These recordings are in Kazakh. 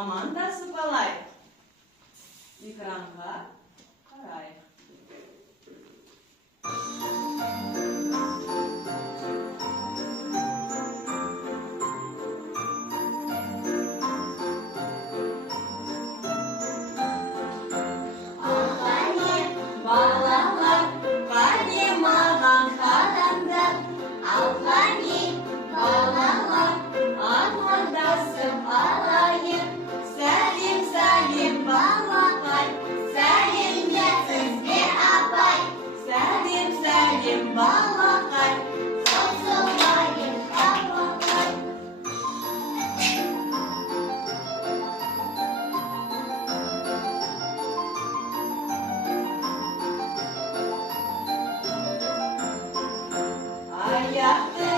командасы қалай? Экранға қарайық. Аяқты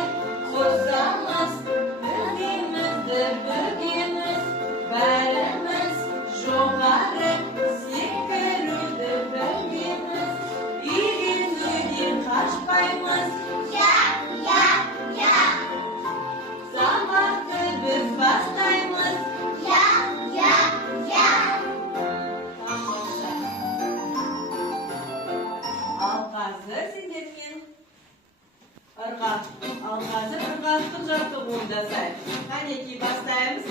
қозғамыз, бөгемізді бөгеміз, бәріміз жоғары секіруді білеміз. Үйренуден қашпаймыз, сабақты біз бастаймыз. Ал қазір сендермен ырғақтық жаттығуын жасайық. Қанекей бастаймыз.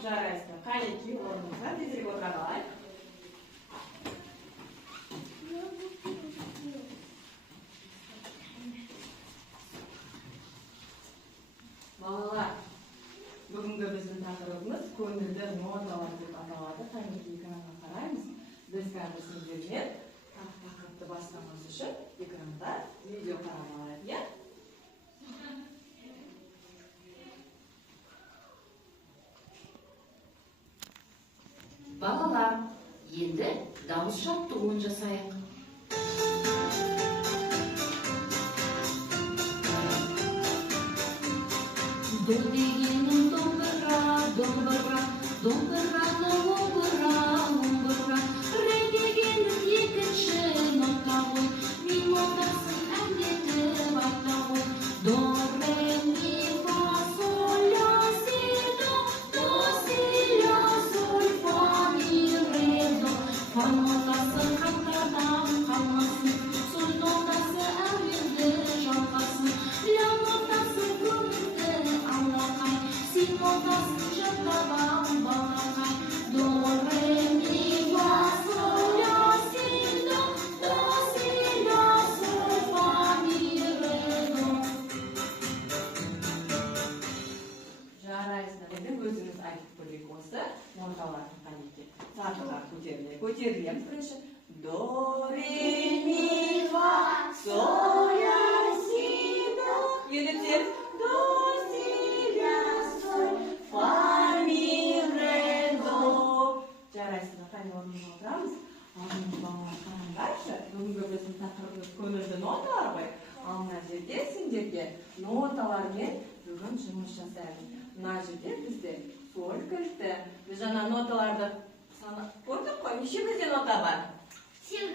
Жарайсың. Қанекей орнымызға тезірек отыра қалайық. Балалар, бүгінгі біздің тақырыбымыз көңілді ноталар деп аталады. Қанекей экранға қараймыз. Біз қазір сендермен тақырыпты бастамас үшін экранда видео қарап алайық, иә? Балалар, енді дауыс жаттығуын жасайық. До дегенің домбыра, домбыра, домбыраны омбыра, омбыра. Ре дегенің екінші нота ғой, ми нотасын әндетіп айта ғой. До, ре, ми, фа, соль, ля, си, до, си, ля, соль, фа, ми, ре, до. Фа нотасы қайтадан қалмасын, соль нотасы әуелді жалғасын. Ля нотасы көңілді алақай, си нотасын жаттаған балақай. До, ре, ми, фа, соль, ля, си, до, си, ля, соль, фа, ми, ре, до. Жарайсыңдар. Енді өзіңіз айтып көрейік осы ноталарды. Қанекей сатылар көтерілеміз бірінші. До, ре, ми, фа, соль, ля, си, до. Енді түсеміз. До, си, ля, соль, фа, ми, ре, до. Жарайсыңдар. Қане орнымызға отырамыз. Балалар қараңдаршы. Бүгінгі біздің тақырыбымыз көңілді ноталар ғой. Ал мына жерде сендерге ноталармен бүгін жұмыс жасаймыз. Мына жерде бізде соль кілті. Біз жаңа ноталарды көрдік қой. Неше бізде нота бар? 7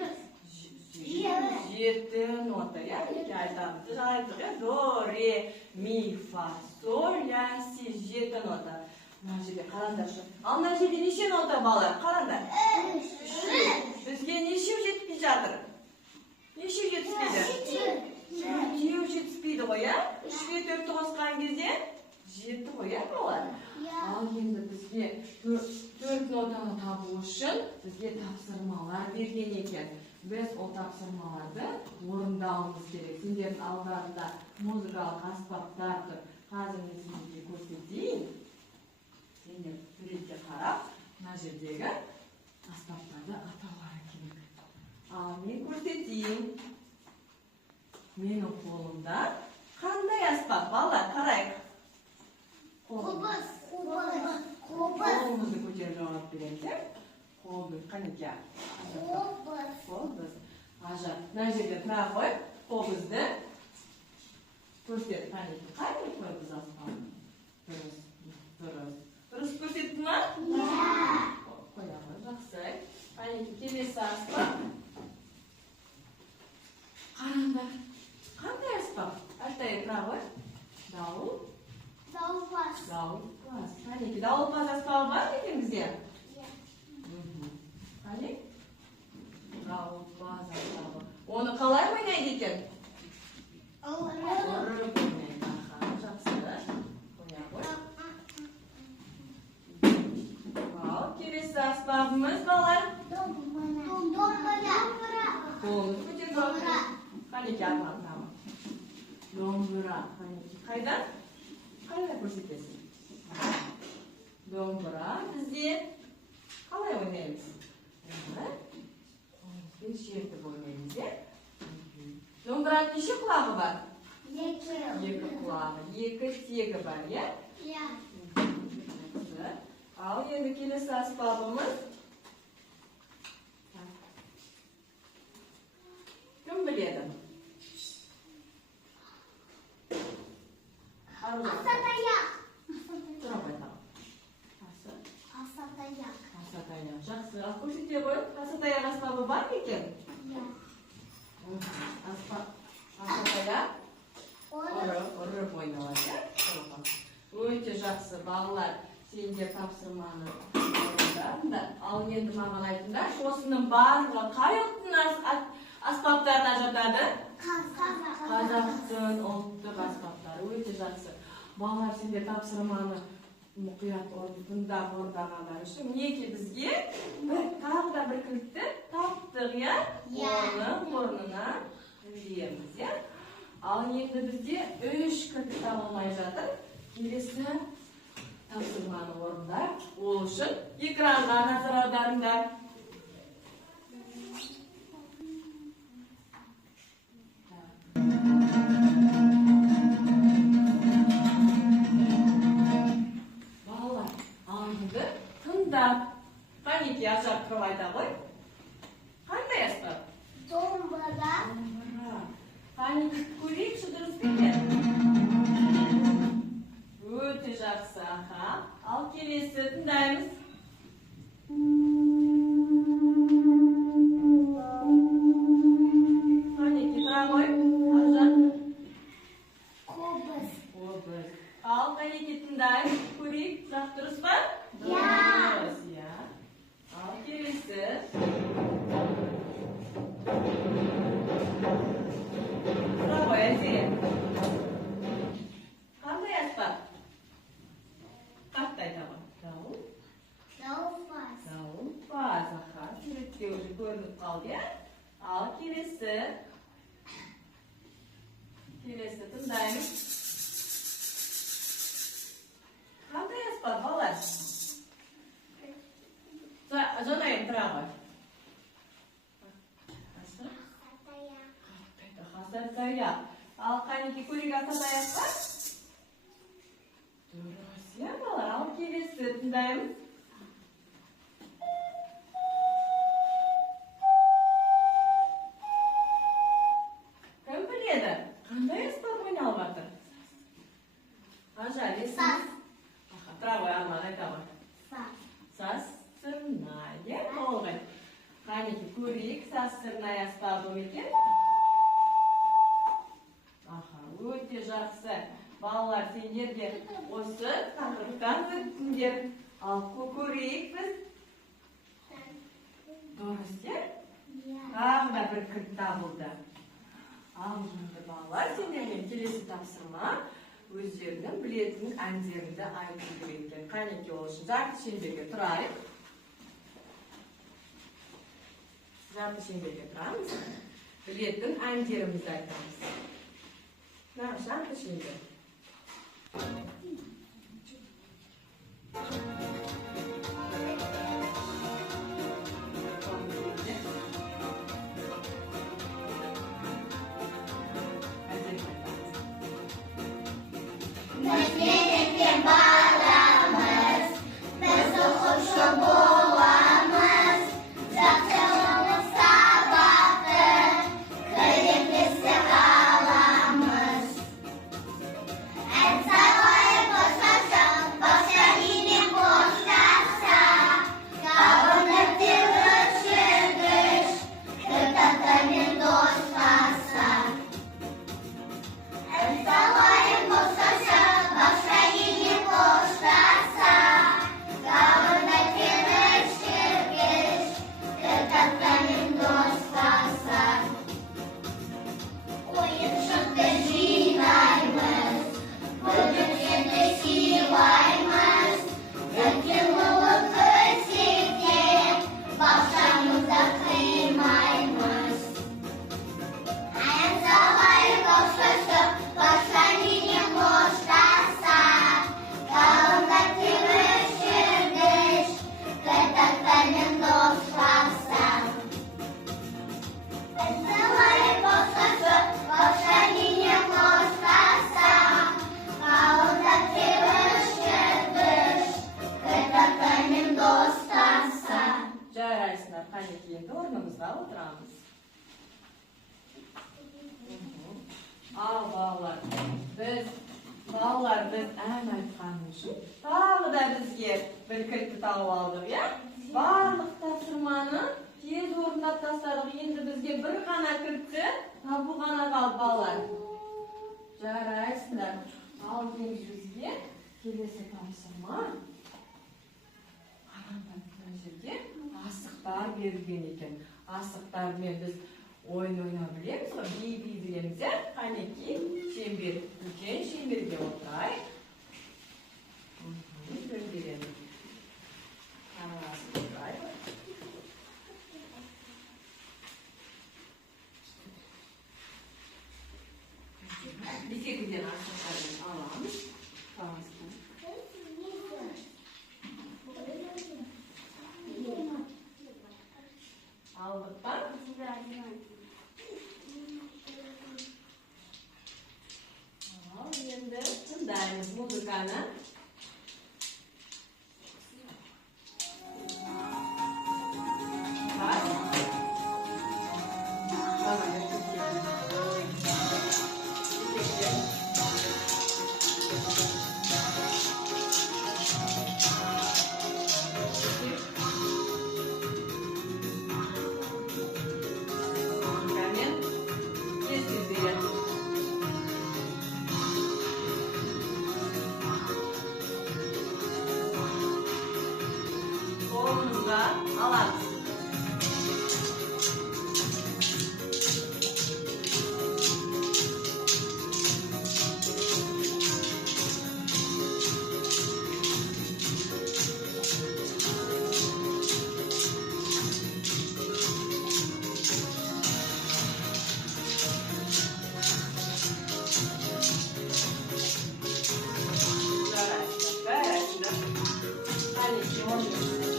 нота. Яғни айтамыз. Жаңа айттық, до, ре, ми, фа, соль, ля, си. 7 нота. Мына жерде қараңдаршы. Ал мына жерде неше нота балалар? Қараңдар. Бізге неше жетпей жатыр? Неше жетіспейді? Кеу жетіспейді ғой, ә? 3-ке 4-ті қосқан кезде 7 ғой, ә балалар? Ал енді бізге 4 нотаны табу үшін бізге тапсырмалар берген екен. Біз ол тапсырмаларды орындауымыз керек. Сендердің алдарында музыкалық аспаптар тұр. Қазір мен сендерге көрсетейін. Сендер суретке қарап, мына жердегі аспаптарды атаулары керек. Ал мен көрсетейін. Менің қолымда қандай аспап? Балалар, қарайық. Қобыз. Қолымызды көтеріп жауап береміз. Қобыз, қанекей? Қобыз. Қобыз. Ғажап. Мына жерде тұра қой. Қобызды. Көрсет. Қанеке. Қайда қойбыз аспан? Дұрыс. Дұрыс. Дұрыс көрсетті ма? Қоя ғой. Жақсы. Қанеке, келесі аспан. Қараңдар. Қандай аспан? Әртайы тұра қой. Дауыл. Дауылпаз. Дауылпаз. Қанеке, дауылпаз аспаны бар екен бізде? Қане? Дауылпаз аспаны. Оны қалай ойнайды екен? Ұрып ойнайды. Жақсы. Қоя ғой. Ал, келесі аспабымыз балар. Домбыра. Қолыңыз көтеріп алыңыз. Қанеке атқан тамы. Домбыра. Қанеке. Қайда? Қайда көрсетесің? Домбыра бізде қалай ойнаймыз? Қолымызбен шертіп ойнаймыз, е? Домбыраның неше құлағы бар? Екі құлағы, екі тегі бар, е? Ал енді келесі аспабымыз. Кім біледі? Асатаяқ. Тұра байтағы. Асатаяқ. Асатаяқ. Жақсы. Ал көрсете ғой. Асатаяқ аспабы бар ма екен? Асатаяқ. Ұрып ойналады. Өте жақсы балалар. Сендер тапсырманы орындарыңдар. Ал енді маған айтыңдар, осының барлығы қай ұлттың аспаптарына жатады? Қазақтың ұлттық аспаптары. Өте жақсы. Балалар, сендер тапсырманы мұқият тыңдап орындағандар үшін мінекей бізге тағы да бір кілтті таптық, иә? Оның орнына ілеміз, иә? Ал енді бізде 3 кілт табылмай жатыр. Келесі тапсырманы орындар. Ол үшін экранға назар аударыңдар. Балалар, аңды тыңдап. Қанеке ажап тұрып айта ғой. Қандай аспап? Домбыра. Қанеке көрейікші дұрыс па екен? Өте жақсы, аха. Ал келесі тыңдаймыз. Қанеке, тұра ғой. Ажан. Қобыз. Қобыз. Ал қанеке тыңдаймыз. Көрейік, жақ дұрыс па? Иә. Дұрыс, иә. Ал келесі. Тұра ғой, әзіре. Қандай аспап? Қатты айтамын. Дауылпаз. Дауылпаз, аха. Суретте уже көрініп қалды, иә? Ал келесі. Келесі тыңдаймыз. Қандай аспап, балалар? Жанайым, тұра ғой. Асатаяқ. Ал қанеке көрейік асатаяқ па? Дұрыс, иә балалар. Ал келесі тыңдаймыз. Кім біледі? Қандай аспап ойналып жатыр? Ажар, есіңіз? Тұра ғой, Арман, айта ғой. Саз сырнай, иә? Болғай. Қанеке көрейік, саз сырнай аспабы екен? Өте жақсы. Балалар, сендер де осы тақырыптан өттіңдер. Ал көрейік біз. Дұрыс, иә? Тағы да бір кілт табылды. Ал енді балалар, сендермен келесі тапсырма өздерінің білетін әндеріңді айту керек екен. Қанеке ол үшін жарты шеңберге тұрайық. Жарты шеңберге тұрамыз. Білетін әндерімізді айтамыз. Жарты шеңбер. Bolamız, zaten sabahdır. Qani endi o'rnimizga o'tiramiz. Al balalar, biz eng aytganim uchun tag'ı da bizga bir kiritib tag'ib oldik, ya. Barliq topshirmani tez o'rnab tashladik. Endi bizga bir g'ana kiritdi. Bu g'ana qoldi balalar. Jarayapsizlar. Aldingiz bizga kelesi topshirma. Qaranglar, bu yerga asıqlar berilgan ekan. Asıqlar bilan biz o'yin o'ynab bilamiz, bi bilamiz, ya. Qaniki shember, ulkan shemberga o'tiraylik. Beramiz. Qarasizlar. Bisikletden asıqlarni olamiz. Aldıktan endi tindaymiz muzikani. Alamiz.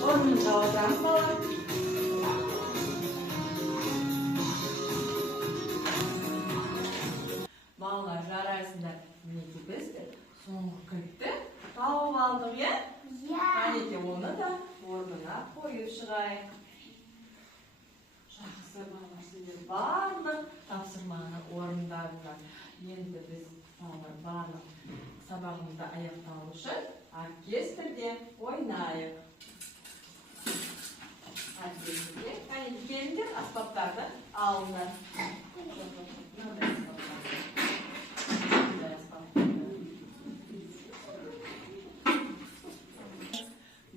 O'rnimizga o'tiramiz bolalar. Bolalar jarayapsizlar. Nega biz so'nggi kiritdi topib oldik, ya? Qaniki uni da o'rniga qo'yib chiqaylik. Yaxshi bolalar, sizlar barliq topshirmani o'rindadinglar. Endi biz barliq sabog'imizni oyoqdan uchun orkestrda o'ynaylik. Qani kelinglar, asboblarni olinglar.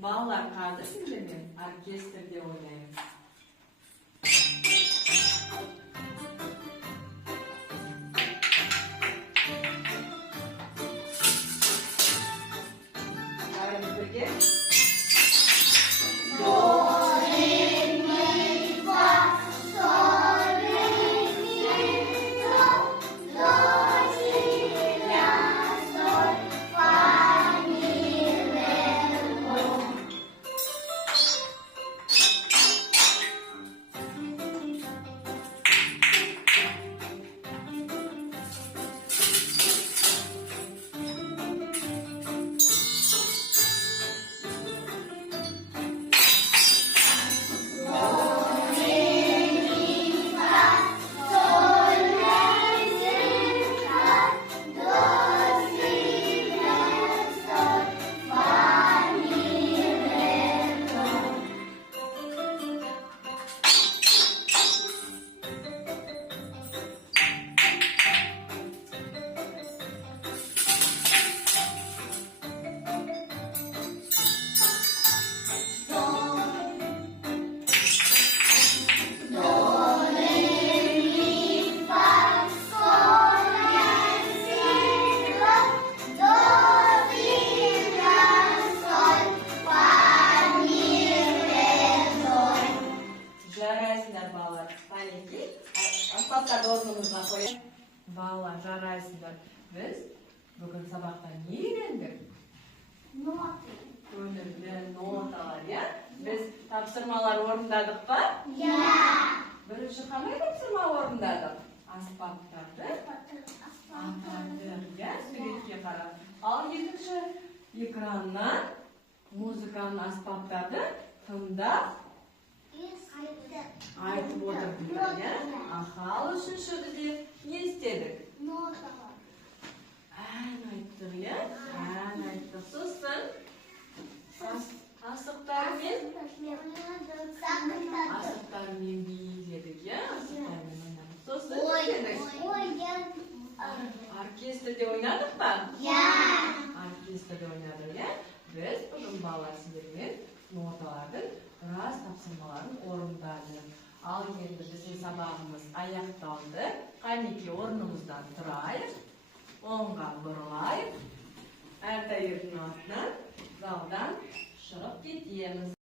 Balalar qardaşsizlar, orkestrda o'ynaymiz. Qarang birga. o'rnimizga qo'yib, bolalar jarayapsizlar. Biz bugun sabaqda ne öğrendik? Nota. Ko'ngilli notalar, ya? Biz topshirmalar o'rindadik-ku? Ya. Birinchi qanday topshirma o'rindadik? Asboblarni suratga qarab. Al ikkinchi ekrandan muzikani asboblarni tingdab Айтып отырдыңдар, иә? Ал үшіншіде де не істедік? Нота. Ән айттық, иә? Ән айттық. Сосын асықтармен биледік, иә? Асықтармен ойнадық. Сосын не істедік? Оркестрде ойнадық па? Оркестрде ойнадық, иә? Біз бүгін балалар сіздермен ноталардың біраз тапсырмаларын орындадық. Ал енді біздің сабағымыз аяқталды. Қанекей орнымыздан тұрайық, оңға бұрылайық, әртайырдың артынан залдан шығып кетеміз.